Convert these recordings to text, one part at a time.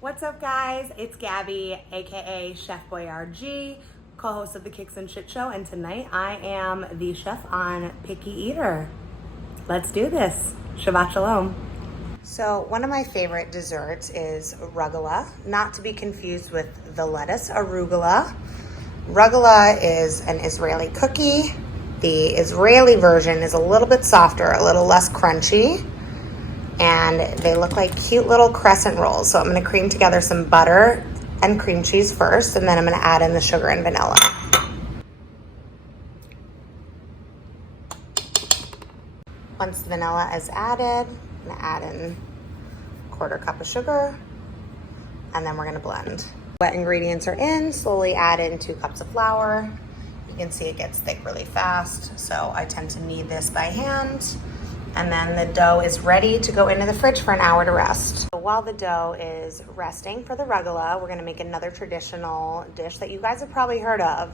What's up, guys? It's Gabby, aka Chef Boy RG, co-host of the Kicks and Shit Show, and tonight I am the chef on Picky Eater. Let's do this. Shabbat Shalom. So one of my favorite desserts is rugelach, not to be confused with the lettuce arugula. Rugelach is an Israeli cookie. The Israeli version is a little bit softer, a little less crunchy, and they look like cute little crescent rolls. So I'm gonna cream together some butter and cream cheese first, and then I'm gonna add in the sugar and vanilla. Once the vanilla is added, I'm gonna add in a 1/4 cup of sugar, and then we're gonna blend. Wet ingredients are in, slowly add in 2 cups of flour. You can see it gets thick really fast, so I tend to knead this by hand. And then the dough is ready to go into the fridge for an hour to rest. So while the dough is resting for the rugelach, we're gonna make another traditional dish that you guys have probably heard of.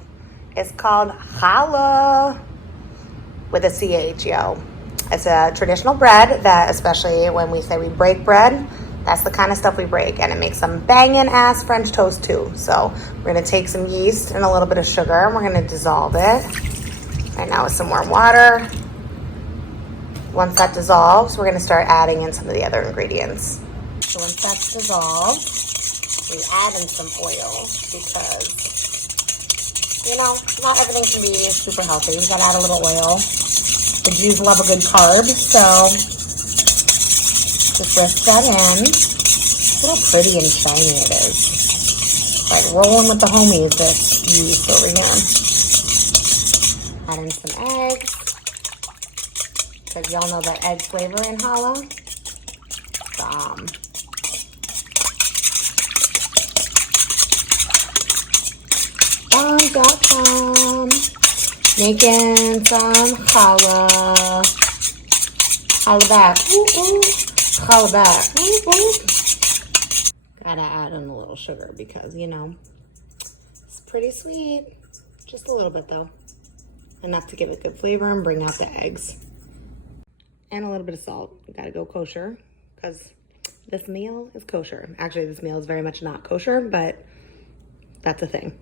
It's called challah with a CH, yo. It's a traditional bread that, especially when we say we break bread, that's the kind of stuff we break, and it makes some banging ass French toast too. So we're gonna take some yeast and a little bit of sugar, and we're gonna dissolve it right now with some warm water. Once that dissolves, we're gonna start adding in some of the other ingredients. So once that's dissolved, we add in some oil because, you know, not everything can be super healthy. You gotta add a little oil. The Jews love a good carb, so just whisk that in. Look how pretty and shiny it is. Like rolling with the homies, this yeast over here. Add in some eggs, because y'all know that egg flavor in challah. Bomb.com. Making some challah. Challah back. Ooh, ooh. Challah back. Ooh, ooh. Gotta add in a little sugar because, you know, it's pretty sweet. Just a little bit though. Enough to give it good flavor and bring out the eggs. And a little bit of salt. You gotta go kosher because this meal is kosher. Actually, this meal is very much not kosher, but that's a thing.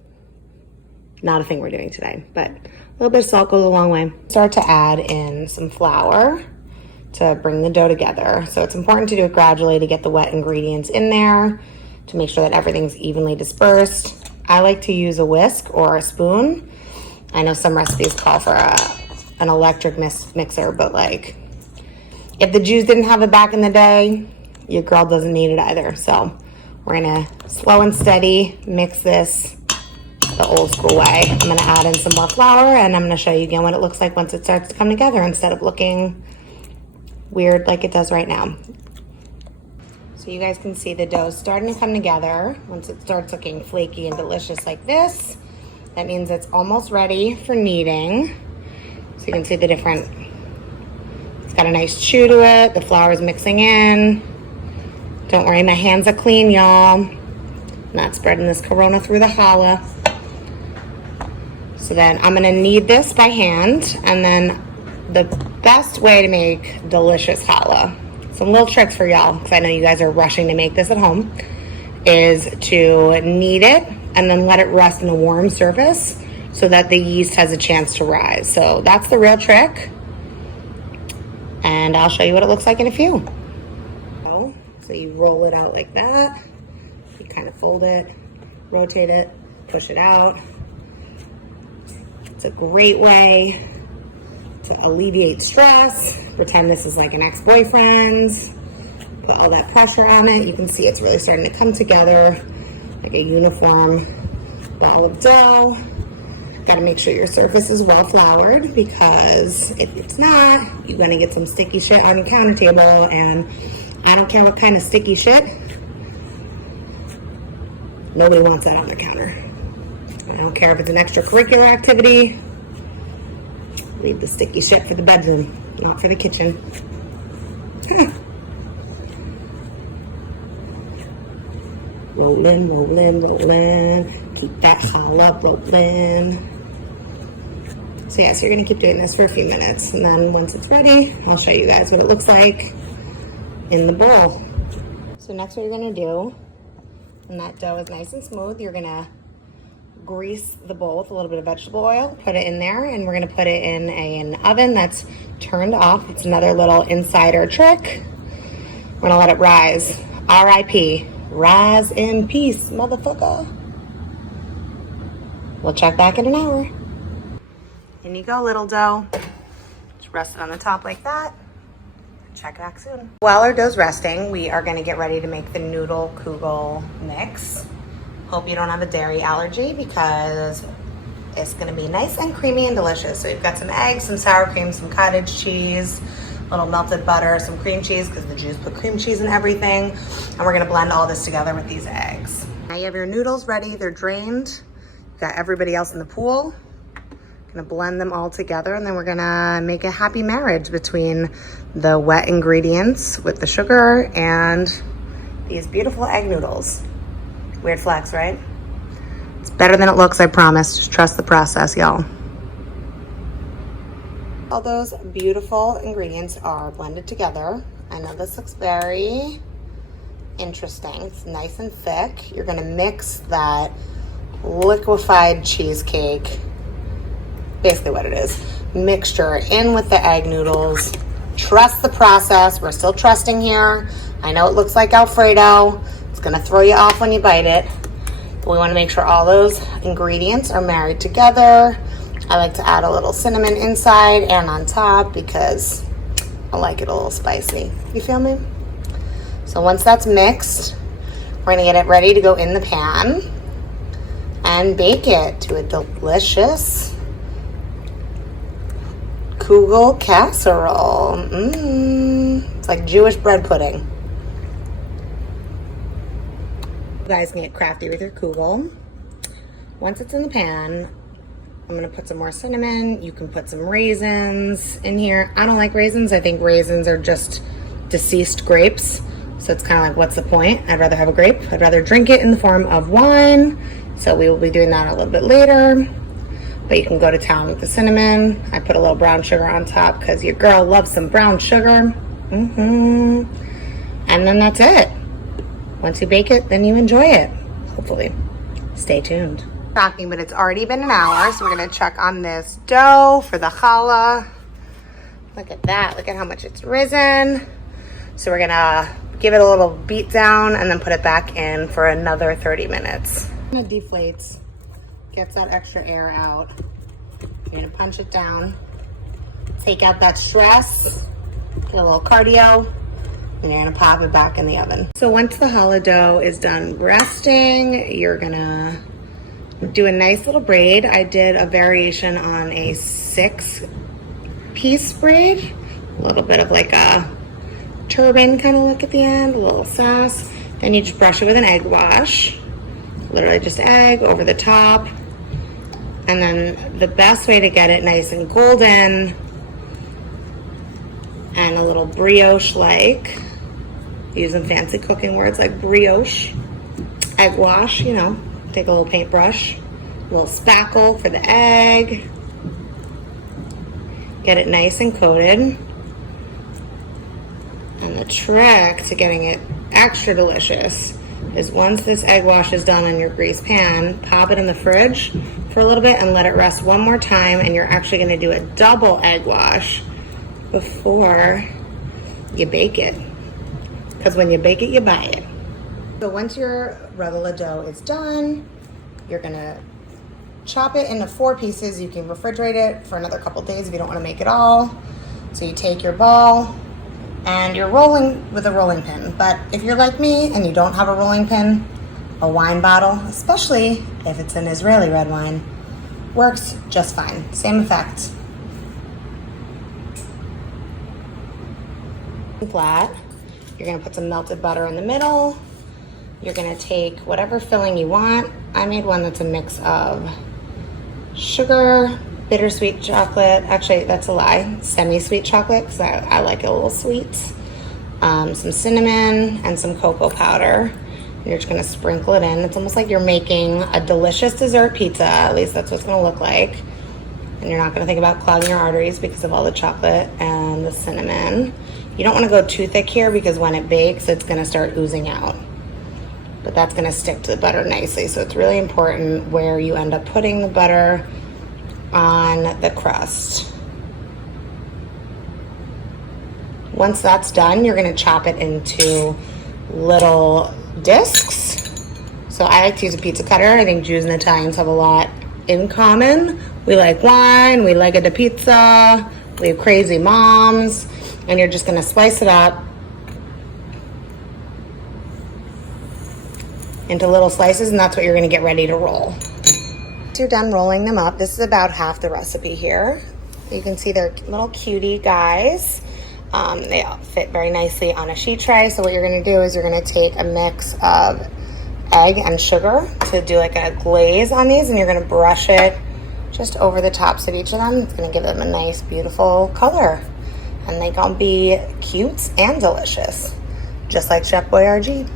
Not a thing we're doing today, but a little bit of salt goes a long way. Start to add in some flour to bring the dough together. So it's important to do it gradually to get the wet ingredients in there, to make sure that everything's evenly dispersed. I like to use a whisk or a spoon. I know some recipes call for an electric mixer, but like, if the Jews didn't have it back in the day, your girl doesn't need it either. So we're gonna slow and steady mix this the old school way. I'm gonna add in some more flour, and I'm gonna show you again what it looks like once it starts to come together instead of looking weird like it does right now. So you guys can see the dough starting to come together. Once it starts looking flaky and delicious like this, that means it's almost ready for kneading. So you can see the different, it's got a nice chew to it. The flour is mixing in. Don't worry, my hands are clean, y'all. Not spreading this corona through the challah. So then I'm gonna knead this by hand, and then the best way to make delicious challah, some little tricks for y'all, because I know you guys are rushing to make this at home, is to knead it and then let it rest in a warm surface so that the yeast has a chance to rise. So that's the real trick. And I'll show you what it looks like in a few. So you roll it out like that. You kind of fold it, rotate it, push it out. It's a great way to alleviate stress. Pretend this is like an ex-boyfriend's. Put all that pressure on it. You can see it's really starting to come together like a uniform ball of dough. Got to make sure your surface is well floured, because if it's not, you're going to get some sticky shit on your counter table, and I don't care what kind of sticky shit. Nobody wants that on their counter. I don't care if it's an extracurricular activity. Leave the sticky shit for the bedroom, not for the kitchen. Rolling, rolling, rolling. Keep that challah rolling. So yeah, so you're gonna keep doing this for a few minutes, and then once it's ready, I'll show you guys what it looks like in the bowl. So next what you're gonna do When that dough is nice and smooth, you're gonna grease the bowl with a little bit of vegetable oil, put it in there, and we're gonna put it in an oven that's turned off. It's another little insider trick. We're gonna let it rise. R.I.P. Rise in peace, motherfucker. We'll check back in an hour. In you go, little dough. Just rest it on the top like that. Check back soon. While our dough's resting, we are gonna get ready to make the noodle kugel mix. Hope you don't have a dairy allergy because it's gonna be nice and creamy and delicious. So we've got some eggs, some sour cream, some cottage cheese, a little melted butter, some cream cheese because the Jews put cream cheese in everything. And we're gonna blend all this together with these eggs. Now you have your noodles ready, they're drained. You've got everybody else in the pool. Gonna blend them all together, and then we're gonna make a happy marriage between the wet ingredients with the sugar and these beautiful egg noodles. Weird flex, right? It's better than it looks, I promise. Just trust the process, y'all. All those beautiful ingredients are blended together. I know this looks very interesting. It's nice and thick. You're gonna mix that liquefied cheesecake, basically what it is, mixture in with the egg noodles. Trust the process. We're still trusting here. I know it looks like Alfredo. It's gonna throw you off when you bite it. But we wanna make sure all those ingredients are married together. I like to add a little cinnamon inside and on top because I like it a little spicy. You feel me? So once that's mixed, we're gonna get it ready to go in the pan and bake it to a delicious kugel casserole. It's like Jewish bread pudding. You guys can get crafty with your kugel. Once it's in the pan, I'm gonna put some more cinnamon. You can put some raisins in here. I don't like raisins. I think raisins are just deceased grapes. So it's kind of like, what's the point? I'd rather have a grape. I'd rather drink it in the form of wine. So we will be doing that a little bit later. But you can go to town with the cinnamon. I put a little brown sugar on top because your girl loves some brown sugar. And then that's it. Once you bake it, then you enjoy it, hopefully. Stay tuned. Shocking, but it's already been an hour, so we're gonna check on this dough for the challah. Look at that, look at how much it's risen. So we're gonna give it a little beat down and then put it back in for another 30 minutes. It deflates. Gets that extra air out. You're gonna punch it down, take out that stress, get a little cardio, and you're gonna pop it back in the oven. So once the challah dough is done resting, you're gonna do a nice little braid. I did a variation on a 6-piece braid, a little bit of like a turban kind of look at the end, a little sass. Then you just brush it with an egg wash, literally just egg over the top. And then the best way to get it nice and golden and a little brioche-like, using fancy cooking words like brioche, egg wash, you know, take a little paintbrush, a little spackle for the egg, get it nice and coated. And the trick to getting it extra delicious is once this egg wash is done in your grease pan, pop it in the fridge for a little bit and let it rest one more time, and you're actually gonna do a double egg wash before you bake it. Because when you bake it, you buy it. So once your regalia dough is done, you're gonna chop it into 4 pieces. You can refrigerate it for another couple days if you don't wanna make it all. So you take your ball, and you're rolling with a rolling pin. But if you're like me and you don't have a rolling pin, a wine bottle, especially if it's an Israeli red wine, works just fine. Same effect. Flat. You're gonna put some melted butter in the middle. You're gonna take whatever filling you want. I made one that's a mix of sugar, bittersweet chocolate, actually that's a lie, semi-sweet chocolate because I like it a little sweet, some cinnamon and some cocoa powder. You're just gonna sprinkle it in. It's almost like you're making a delicious dessert pizza, at least that's what it's gonna look like. And you're not gonna think about clogging your arteries because of all the chocolate and the cinnamon. You don't wanna go too thick here because when it bakes, it's gonna start oozing out. but that's gonna stick to the butter nicely. So it's really important where you end up putting the butter on the crust. Once that's done, you're gonna chop it into little discs. So I like to use a pizza cutter. I think Jews and Italians have a lot in common. We like wine, we like it to pizza, we have crazy moms, and you're just gonna slice it up into little slices, and that's what you're gonna get ready to roll. Once you're done rolling them up, this is about half the recipe here. You can see they're little cutie guys. They fit very nicely on a sheet tray. So what you're gonna do is you're gonna take a mix of egg and sugar to do like a glaze on these, and you're gonna brush it just over the tops of each of them. It's gonna give them a nice, beautiful color. And they gonna be cute and delicious, just like Chef Boyardee.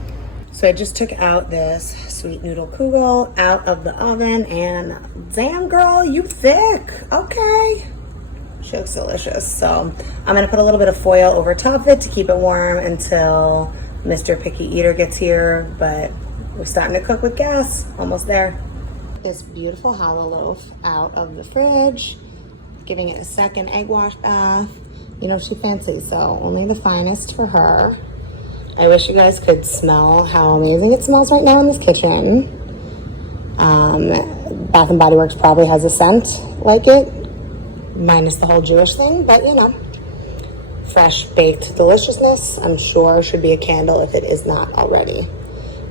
So I just took out this sweet noodle kugel out of the oven, and damn girl, you thick, okay. She looks delicious. So I'm gonna put a little bit of foil over top of it to keep it warm until Mr. Picky Eater gets here, but we're starting to cook with gas, almost there. This beautiful challah loaf out of the fridge, giving it a second egg wash bath. You know, she fancies, so only the finest for her. I wish you guys could smell how amazing it smells right now in this kitchen. Bath and Body Works probably has a scent like it, minus the whole Jewish thing, but you know, fresh baked deliciousness, I'm sure should be a candle if it is not already.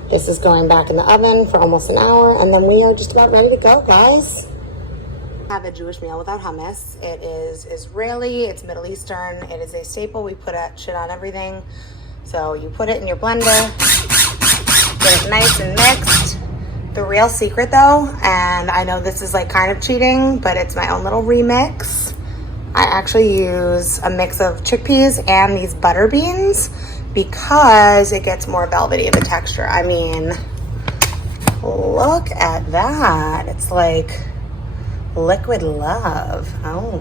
This is going back in the oven for almost an hour, and then we are just about ready to go, guys. Have a Jewish meal without hummus. It is Israeli, it's Middle Eastern, it is a staple. We put shit on everything. So you put it in your blender, get it nice and mixed. The real secret though, and I know this is like kind of cheating, but it's my own little remix. I actually use a mix of chickpeas and these butter beans because it gets more velvety of a texture. I mean, look at that. It's like liquid love. Oh.